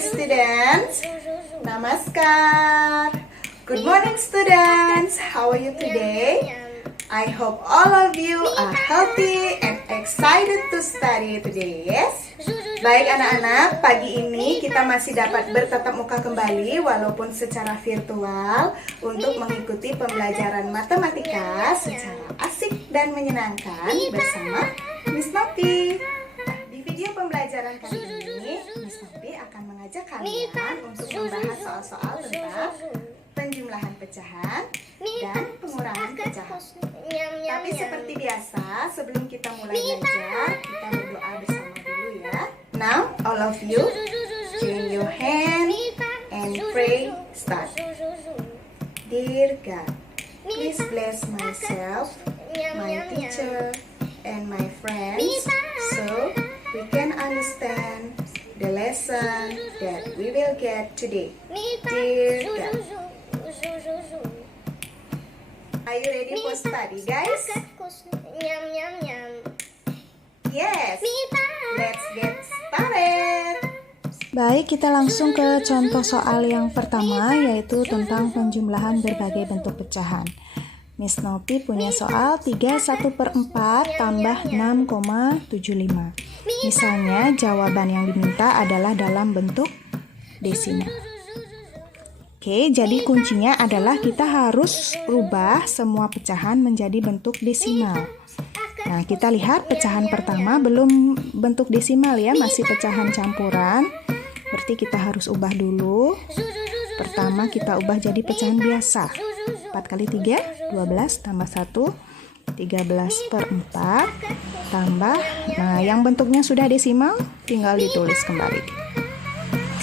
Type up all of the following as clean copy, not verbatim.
students. Namaskar. Good morning students. How are you today? I hope all of you are healthy and excited to study today, yes? Baik anak-anak, pagi ini kita masih dapat bertatap muka kembali walaupun secara virtual untuk mengikuti pembelajaran matematika secara asik dan menyenangkan bersama Miss Nopi. Di video pembelajaran kali ini, Miss Nopi akan mengajak kalian untuk membahas soal-soal tentang penjumlahan pecahan dan pengurangan pecahan. Tapi seperti biasa, sebelum kita mulai belajar, kita berdoa bersama dulu ya. Now, all of you, join your hand and pray. Start. Dear God, please bless myself, my teacher, and my friends, so we can understand the lesson that we will get today. Dear God. Are you ready for study, guys? Yes. Let's get started. Baik, kita langsung ke contoh soal yang pertama, yaitu tentang penjumlahan berbagai bentuk pecahan. Miss Nopi punya soal 31/4 tambah 6,75. Misalnya, jawaban yang diminta adalah dalam bentuk desimal. Oke, jadi kuncinya adalah kita harus rubah semua pecahan menjadi bentuk desimal. Nah, kita lihat pecahan pertama belum bentuk desimal ya, masih pecahan campuran. Berarti kita harus ubah dulu. Pertama kita ubah jadi pecahan biasa. 4 kali 3, 12 tambah 1, 13/4 tambah. Nah, yang bentuknya sudah desimal tinggal ditulis kembali.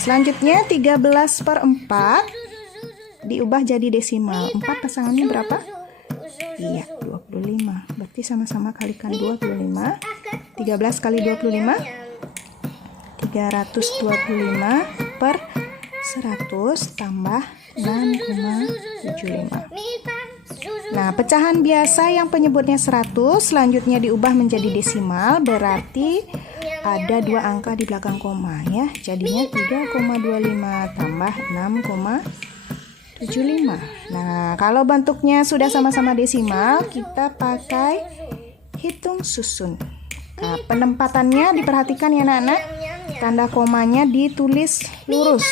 Selanjutnya 13/4 diubah jadi desimal. 4 pasangannya berapa? Iya, 25. Berarti sama-sama kalikan 25. 13 kali 25, 325/100 tambah 6,75. Nah, pecahan biasa yang penyebutnya 100 selanjutnya diubah menjadi desimal, berarti ada 2 angka di belakang koma ya. Jadinya 3,25 tambah 6,75. Nah, kalau bentuknya sudah sama-sama desimal, kita pakai hitung susun. Nah, penempatannya diperhatikan ya anak-anak. Tanda komanya ditulis lurus.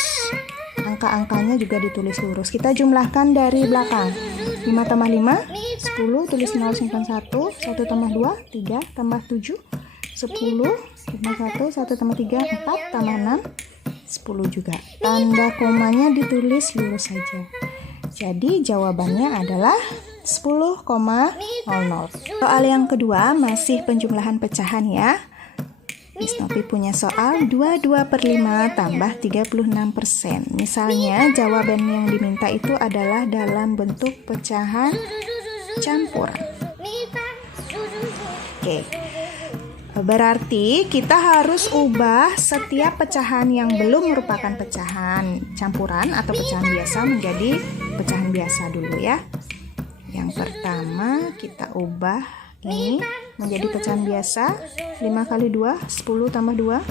Angka-angkanya juga ditulis lurus. Kita jumlahkan dari belakang. 5 tambah 5, 10, tulis 0 simpan 1, 1 tambah 2, 3 tambah 7, 10, tambah 1, 1 tambah 3, 4 tambah 6, 10 juga. Tanda komanya ditulis lurus saja. Jadi jawabannya adalah 10,00. Soal yang kedua masih penjumlahan pecahan ya. Miss Nopi punya soal 22/5 tambah 36%. Misalnya jawaban yang diminta itu adalah dalam bentuk pecahan campuran. Oke. Berarti kita harus ubah setiap pecahan yang belum merupakan pecahan campuran atau pecahan biasa menjadi pecahan biasa dulu ya. Yang pertama kita ubah ini menjadi pecahan biasa. 5 kali 2, 10 tambah 2,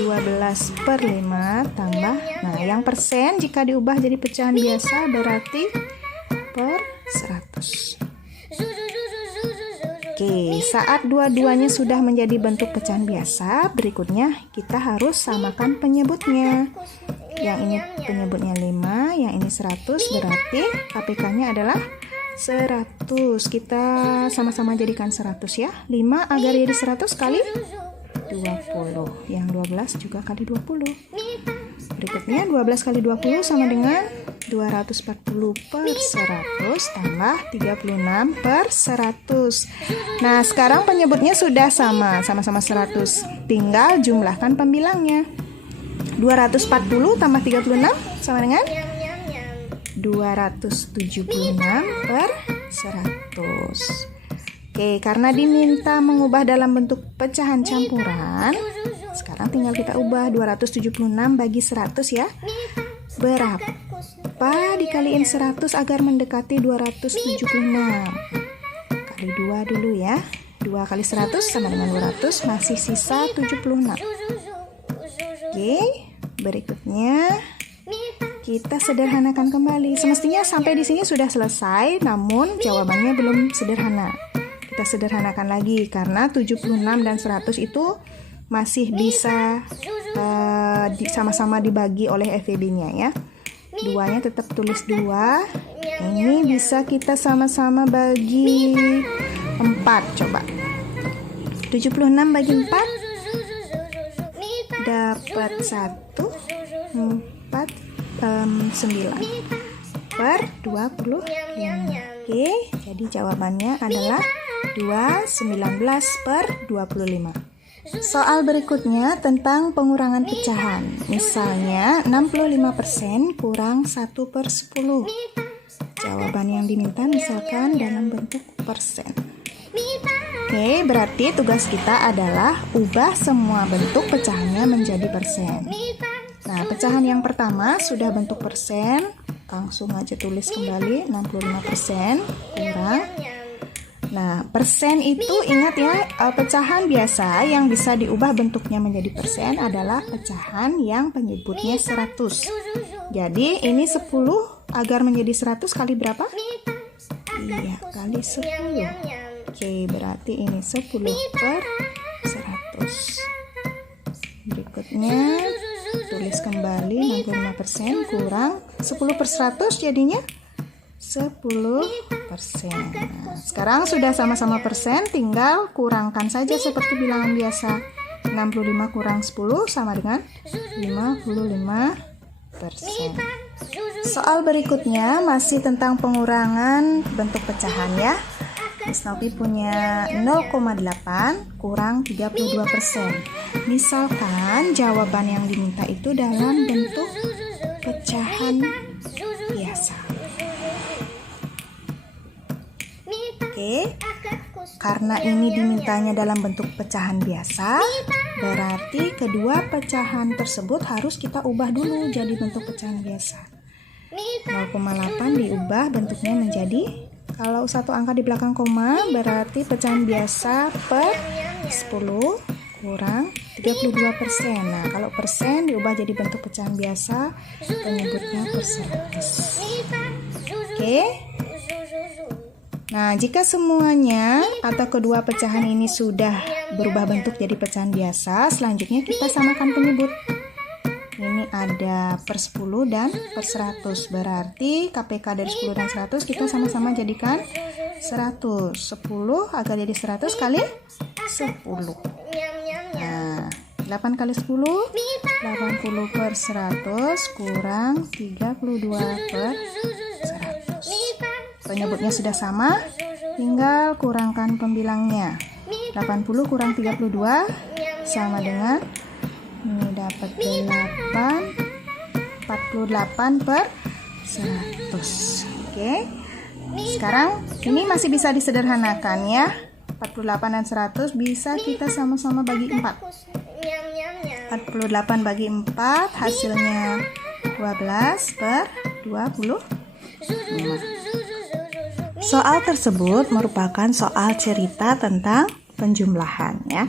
12/5 tambah. Nah, yang persen jika diubah jadi pecahan biasa berarti per 100. Oke, saat dua-duanya sudah menjadi bentuk pecahan biasa, berikutnya kita harus samakan penyebutnya. Yang ini penyebutnya 5, yang ini 100, berarti KPK-nya adalah 100. Kita sama-sama jadikan 100 ya. 5 agar jadi 100 kali 20. Yang 12 juga kali 20. Berikutnya 12 kali 20 sama dengan 240/100 tambah 36/100. Nah, sekarang penyebutnya sudah sama-sama 100. Tinggal jumlahkan pembilangnya. 240 tambah 36 sama dengan 276/100. Oke, karena diminta mengubah dalam bentuk pecahan campuran, sekarang tinggal kita ubah 276 bagi 100 ya. Berapa dikaliin 100 agar mendekati 276? Kali 2 dulu ya. 2 kali 100 sama dengan 200, masih sisa 76. Oke, berikutnya kita sederhanakan kembali. Semestinya sampai di sini sudah selesai, namun jawabannya belum sederhana. Kita sederhanakan lagi karena 76 dan 100 itu masih bisa sama-sama dibagi oleh FEB-nya ya. Duanya tetap tulis 2. Ini bisa kita sama-sama bagi 4. Coba 76 bagi 4 dapat 1 4 9 per 25. Oke, jadi jawabannya adalah 219 per 25. Soal berikutnya tentang pengurangan pecahan. Misalnya 65% kurang 1/10. Jawaban yang diminta misalkan dalam bentuk persen. Oke, berarti tugas kita adalah ubah semua bentuk pecahannya menjadi persen. Nah, pecahan yang pertama sudah bentuk persen. Langsung aja tulis kembali 65% kurang. Nah, persen itu ingat ya, pecahan biasa yang bisa diubah bentuknya menjadi persen adalah pecahan yang penyebutnya 100. Jadi, ini 10 agar menjadi 100 kali berapa? Iya, kali 10. Oke, berarti ini 10 per 100. Berikutnya, tulis kembali 65% kurang 10 per 100 jadinya 10%. Nah, sekarang sudah sama-sama persen, tinggal kurangkan saja seperti bilangan biasa. 65 kurang 10 sama dengan 55%. Soal berikutnya masih tentang pengurangan bentuk pecahan ya. Miss Novi punya 0,8 kurang 32%. Misalkan jawaban yang diminta itu dalam bentuk pecahan biasa. Oke, karena ini dimintanya dalam bentuk pecahan biasa, berarti kedua pecahan tersebut harus kita ubah dulu jadi bentuk pecahan biasa. 0,8 diubah bentuknya menjadi, kalau satu angka di belakang koma, berarti pecahan biasa per 10 kurang 32%. Nah, kalau persen diubah jadi bentuk pecahan biasa, penyebutnya per 100. Oke. Nah, jika semuanya atau kedua pecahan ini sudah berubah bentuk jadi pecahan biasa, selanjutnya kita samakan penyebut. Ini ada per 10 dan per 100. Berarti KPK dari 10 dan 100 kita sama-sama jadikan 100. 10 agar jadi 100 kali 10. Nah, 8 kali 10, 80 per 100 kurang 32 per 100. Penyebutnya sudah sama, tinggal kurangkan pembilangnya. 80 kurang 32 sama dengan, ini dapat 48 per 100. Oke. Sekarang ini masih bisa disederhanakan ya. 48 dan 100 bisa kita sama-sama bagi 4. 48 bagi 4 hasilnya 12 per 25. Soal tersebut merupakan soal cerita tentang penjumlahan ya.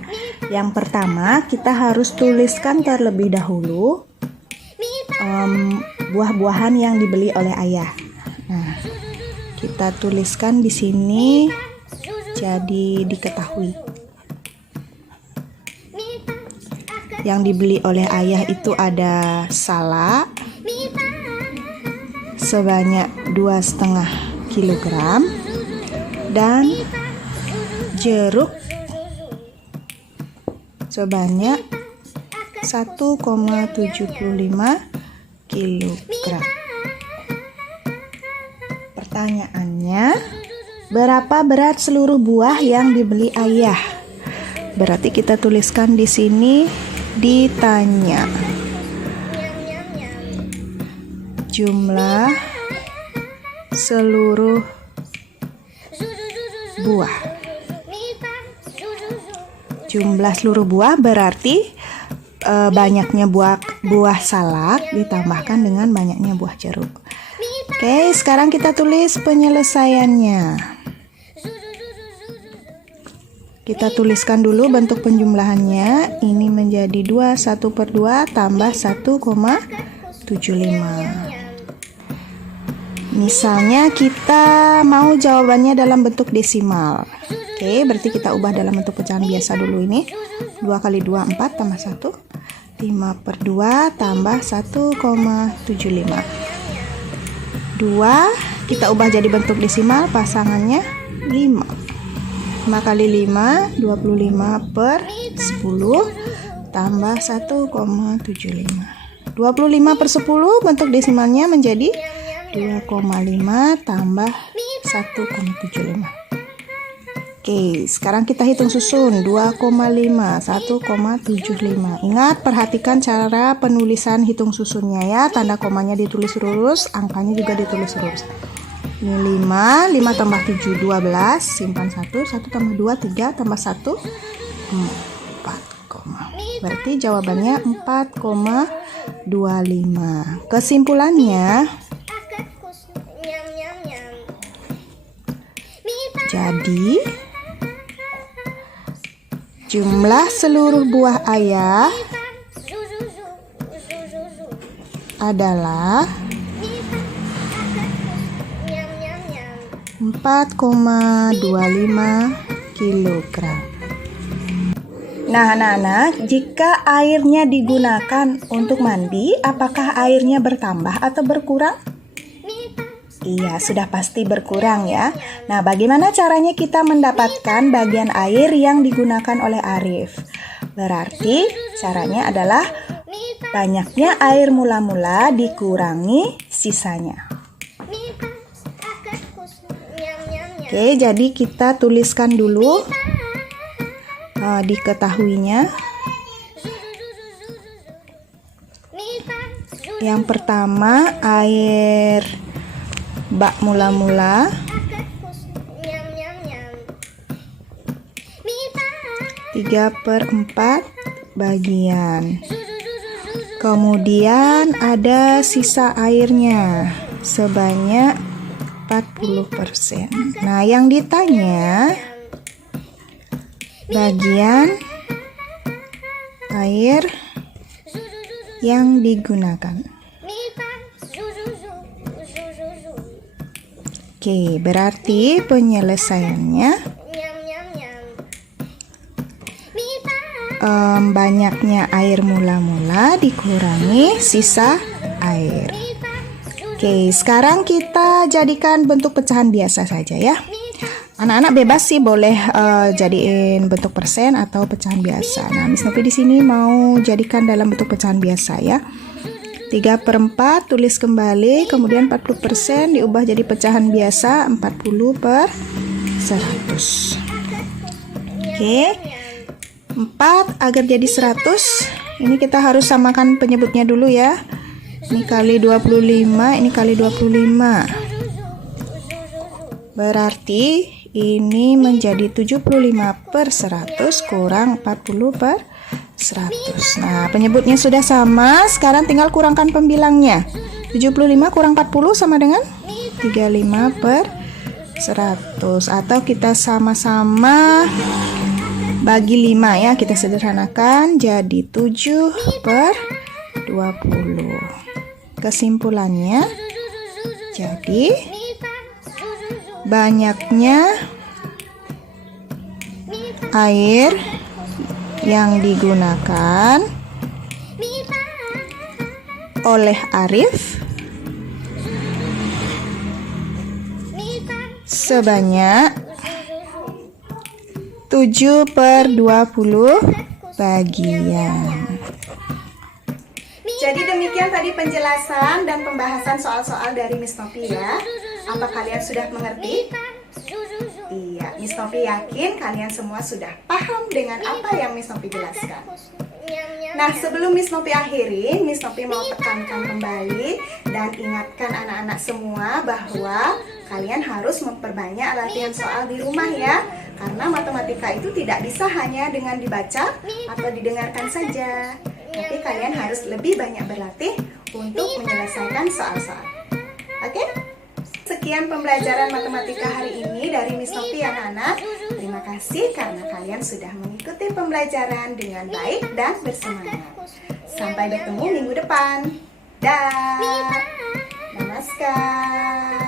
Yang pertama kita harus tuliskan terlebih dahulu buah-buahan yang dibeli oleh ayah. Nah, kita tuliskan di sini jadi diketahui. Yang dibeli oleh ayah itu ada salak sebanyak 2,5 kilogram dan jeruk sebanyak 1,75 kilogram. Pertanyaannya, berapa berat seluruh buah yang dibeli ayah? Berarti kita tuliskan di sini ditanya. Jumlah seluruh buah. Jumlah seluruh buah berarti banyaknya buah salak ditambahkan dengan banyaknya buah jeruk. Oke, sekarang kita tulis penyelesaiannya. Kita tuliskan dulu bentuk penjumlahannya. Ini menjadi 21/2 tambah 1,75. Misalnya kita mau jawabannya dalam bentuk desimal. Oke, berarti kita ubah dalam bentuk pecahan biasa dulu ini. 2 kali 2, 4 tambah 1. 5/2 tambah 1,75. 2 kita ubah jadi bentuk desimal, pasangannya 5. 5 kali 5, 25/10 tambah 1,75. 25/10 bentuk desimalnya menjadi 2,5 tambah 1,75. Oke, sekarang kita hitung susun. 2,5, 1,75. Ingat, perhatikan cara penulisan hitung susunnya ya. Tanda komanya ditulis lurus, angkanya juga ditulis lurus. Ini 5, 5 tambah 7, 12. Simpan 1, 1 tambah 2, 3 tambah 1, 4, berarti jawabannya 4,25. Kesimpulannya, jadi jumlah seluruh buah ayah adalah 4,25 kilogram. Nah, anak-anak, jika airnya digunakan untuk mandi, apakah airnya bertambah atau berkurang? Iya, sudah pasti berkurang ya. Nah, bagaimana caranya kita mendapatkan bagian air yang digunakan oleh Arif? Berarti caranya adalah banyaknya air mula-mula dikurangi sisanya. Oke, jadi kita tuliskan dulu diketahuinya. Yang pertama, air bak mula-mula 3/4 bagian. Kemudian ada sisa airnya sebanyak 40%. Nah, yang ditanya bagian air yang digunakan. Oke, berarti penyelesaiannya banyaknya air mula-mula dikurangi sisa air. Oke, sekarang kita jadikan bentuk pecahan biasa saja ya. Anak-anak bebas sih boleh jadiin bentuk persen atau pecahan biasa. Nah, Miss Novi di sini mau jadikan dalam bentuk pecahan biasa ya. 3/4 tulis kembali, kemudian 40% diubah jadi pecahan biasa 40/100. Oke, 4 agar jadi 100, ini kita harus samakan penyebutnya dulu ya. Ini kali 25, ini kali 25. Berarti ini menjadi 75/100 kurang 40/100. Nah, penyebutnya sudah sama, sekarang tinggal kurangkan pembilangnya. 75 kurang 40 sama dengan 35/100. Atau kita sama-sama bagi 5 ya, kita sederhanakan jadi 7/20. Kesimpulannya, jadi banyaknya air yang digunakan oleh Arif sebanyak 7/20 bagian. Jadi demikian tadi penjelasan dan pembahasan soal-soal dari Miss Novi ya. Apa kalian sudah mengerti? Iya, Miss Novi yakin kalian semua sudah paham dengan apa yang Miss Novi jelaskan. Nah, sebelum Miss Novi akhiri, Miss Novi mau tekankan kembali dan ingatkan anak-anak semua bahwa kalian harus memperbanyak latihan soal di rumah ya. Karena matematika itu tidak bisa hanya dengan dibaca atau didengarkan saja. Tapi kalian harus lebih banyak berlatih untuk menyelesaikan soal-soal. Oke? sekian pembelajaran matematika hari ini dari Miss Novi anak-anak. Terima kasih karena kalian sudah mengikuti pembelajaran dengan baik dan bersemangat. Sampai bertemu minggu depan. Dah. Namaskar.